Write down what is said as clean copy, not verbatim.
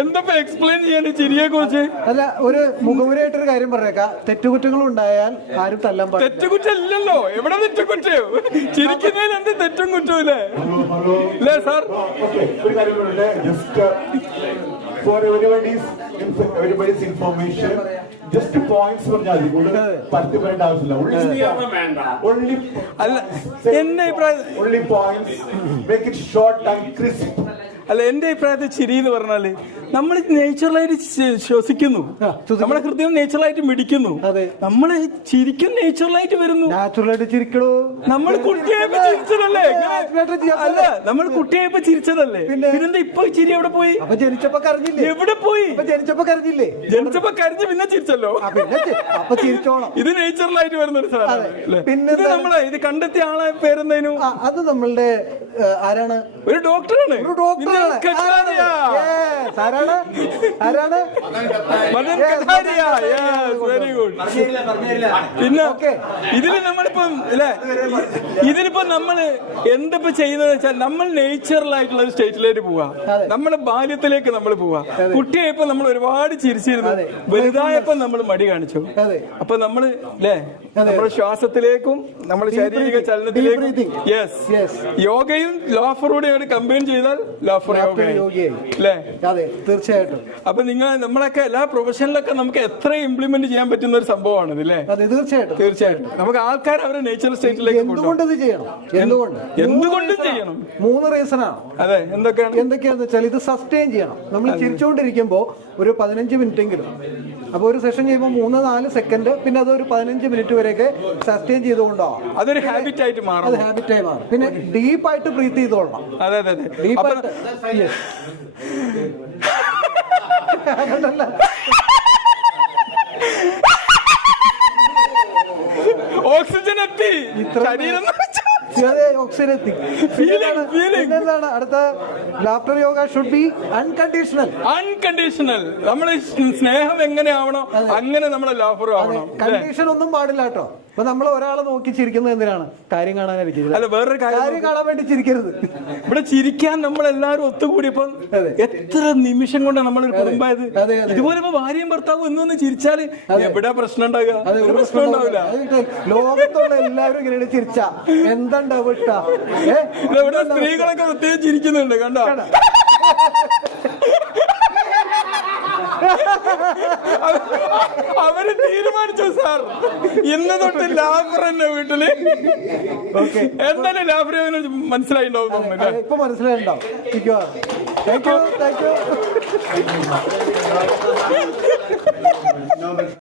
എന്താ എക്സ്പ്ലെയിൻ ചെയ്യാൻ ചിരിയെ കുറിച്ച്? അല്ല, ഒരു മുഖവുരായിട്ടൊരു കാര്യം പറഞ്ഞേക്കാം. തെറ്റുകുറ്റങ്ങൾ ഉണ്ടായാൽ ആരും തല്ലാൻ പാടില്ല. തെറ്റുകുറ്റം ഇല്ലല്ലോ. എവിടെ തെറ്റുകുറ്റോ? ചിരിക്കുന്നതിന് എന്ത് തെറ്റും കുറ്റവും ഇല്ലേ sir? For everybody's information, just points പറഞ്ഞാൽ മതി. പറയേണ്ട ആവശ്യമില്ല. Only points. Make it short and crisp. അല്ല, എന്റെ അഭിപ്രായത്തിൽ ചിരി എന്ന് പറഞ്ഞാല് നമ്മൾ നേച്ചുറലായിട്ട് ശ്വസിക്കുന്നു, നമ്മുടെ ഹൃദയം നേച്ചുറലായിട്ട് മിടിക്കുന്നു, നമ്മള് ചിരിക്കും നേച്ചുറലായിട്ട് വരുന്നു. നാച്ചുറലായിട്ട് ചിരിക്കണോ? നമ്മൾ കുട്ടിയായപ്പോ ചിരിച്ചതല്ലേ? അല്ല, നമ്മൾ കുട്ടിയായപ്പോ ചിരിച്ചതല്ലേ? പിന്നെന്താ ഇപ്പൊ ചിരി എവിടെ പോയി? അപ്പൊ ജനിച്ചപ്പോ കരഞ്ഞില്ലേ? എവിടെ പോയി? ജനിച്ചപ്പോ കരഞ്ഞില്ലേ? ജനിച്ചപ്പോ കരഞ്ഞ് പിന്നെ ചിരിച്ചല്ലോ. അപ്പൊ ചിരിച്ചോണം. ഇത് നേച്ചുറലായിട്ട് വരുന്ന ഒരു സാധനം. പിന്നെ നമ്മളെ ഇത് കണ്ടെത്തിയ ആളെ പേരെന്തേനു? അത് നമ്മളുടെ ആരാണ്? ഒരു ഡോക്ടറാണ്. ഒരു ഡോക്ടറാണ്. ആരാണ്? മദൻ കഥാരിയ. Very good. പിന്നെ ഇതില് നമ്മളിപ്പം അല്ലെ, ഇതിലിപ്പോ നമ്മള് എന്തിപ്പോ ചെയ്യുന്നത് വെച്ചാൽ നമ്മൾ നേച്ചുറലായിട്ടുള്ള ഒരു സ്റ്റേറ്റിലേക്ക് പോവാ. നമ്മുടെ ബാല്യത്തിലേക്ക് നമ്മൾ പോവാ. കുട്ടിയായപ്പോ നമ്മൾ ഒരുപാട് ചിരിച്ചിരുന്നു, വലുതായപ്പോ നമ്മൾ മടി കാണിച്ചു. അപ്പൊ നമ്മള് അല്ലേ നമ്മുടെ ശ്വാസത്തിലേക്കും നമ്മുടെ ശാരീരിക ചലനത്തിലേക്കും യോഗയും ലോഫറോടെയാണ് കമ്പൈൻ ചെയ്താൽ ലോഫർ യോഗയായി അല്ലേ? അതെ, തീർച്ചയായിട്ടും. അപ്പൊ നമ്മളൊക്കെ എല്ലാ പ്രൊഫഷനിലൊക്കെ നമുക്ക് എത്ര ഇംപ്ലിമെന്റ് ചെയ്യാൻ പറ്റുന്ന ഒരു സംഭവമാണ് ഇതല്ലേ? അതെ, തീർച്ചയായിട്ടും. തീർച്ചയായിട്ടും നമുക്ക് ആൾക്കാർ അവരെ നേച്ചുറൽ സ്റ്റേറ്റിലേക്ക് എന്തുകൊണ്ടും ചെയ്യണം. എന്തുകൊണ്ടും ചെയ്യണം. 3 റീസണാണ്. അതെ, എന്തൊക്കെയാന്ന് വെച്ചാൽ ഇത് സസ്റ്റെയിൻ ചെയ്യണം. നമ്മൾ ചിരിച്ചുകൊണ്ടിരിക്കുമ്പോ ഒരു 15 മിനിറ്റെങ്കിലും. അപ്പൊ ഒരു സെഷൻ ചെയ്യുമ്പോൾ 3-4 സെക്കൻഡ്, പിന്നെ അതൊരു 15 മിനിറ്റ് വരെയൊക്കെ സസ്റ്റെയിൻ ചെയ്തുകൊണ്ടാവും. അതൊരു ഹാബിറ്റ് ആയിട്ട് മാറും. അത് ഹാബിറ്റായി മാറും. പിന്നെ ഡീപ്പായിട്ട് ബ്രീത്ത് ചെയ്തോളണം. അതെ അതെ അതെ, ഡീപ്പായിട്ട്. ഓക്സിജൻ എത്തി ശരീരം. എന്താണ് അടുത്ത? Laughter yoga should be unconditional. നമ്മള് സ്നേഹം എങ്ങനെയാവണോ അങ്ങനെ നമ്മളെ ലാഫർ ആവണം. കണ്ടീഷൻ ഒന്നും പാടില്ല കേട്ടോ. അപ്പൊ നമ്മൾ ഒരാളെ നോക്കി ചിരിക്കുന്നത് എന്തിനാണ്? കാര്യം കാണാനായിരിക്കും. അല്ല, വേറൊരു കാര്യം കാണാൻ വേണ്ടി ചിരിക്കരുത്. ഇവിടെ ചിരിക്കാൻ നമ്മളെല്ലാരും ഒത്തുകൂടിയപ്പം എത്ര നിമിഷം കൊണ്ടാണ് നമ്മളൊരു കുടുംബമായത്. ഇതുപോലെ ഭാര്യയും ഭർത്താവും എന്നൊന്ന് ചിരിച്ചാല് എവിടെ പ്രശ്നം ഉണ്ടാകുക? പ്രശ്നം ഉണ്ടാവില്ല. ലോകത്തുള്ള എല്ലാവരും ഇങ്ങനെ ചിരിച്ചാ എന്താണ്ടാവും? ഇവിടെ സ്ത്രീകളൊക്കെ പ്രത്യേകിച്ച് ചിരിക്കുന്നുണ്ട്, കണ്ടോ? അവര് തീരുമാനിച്ചു സാർ, ഇന്ന് തൊട്ട് ലാഫർ തന്നെ വീട്ടില്. എന്തായാലും ലാഫർ മനസ്സിലായിണ്ടാവും. ഇപ്പൊ മനസ്സിലായിണ്ടാവും. Thank you.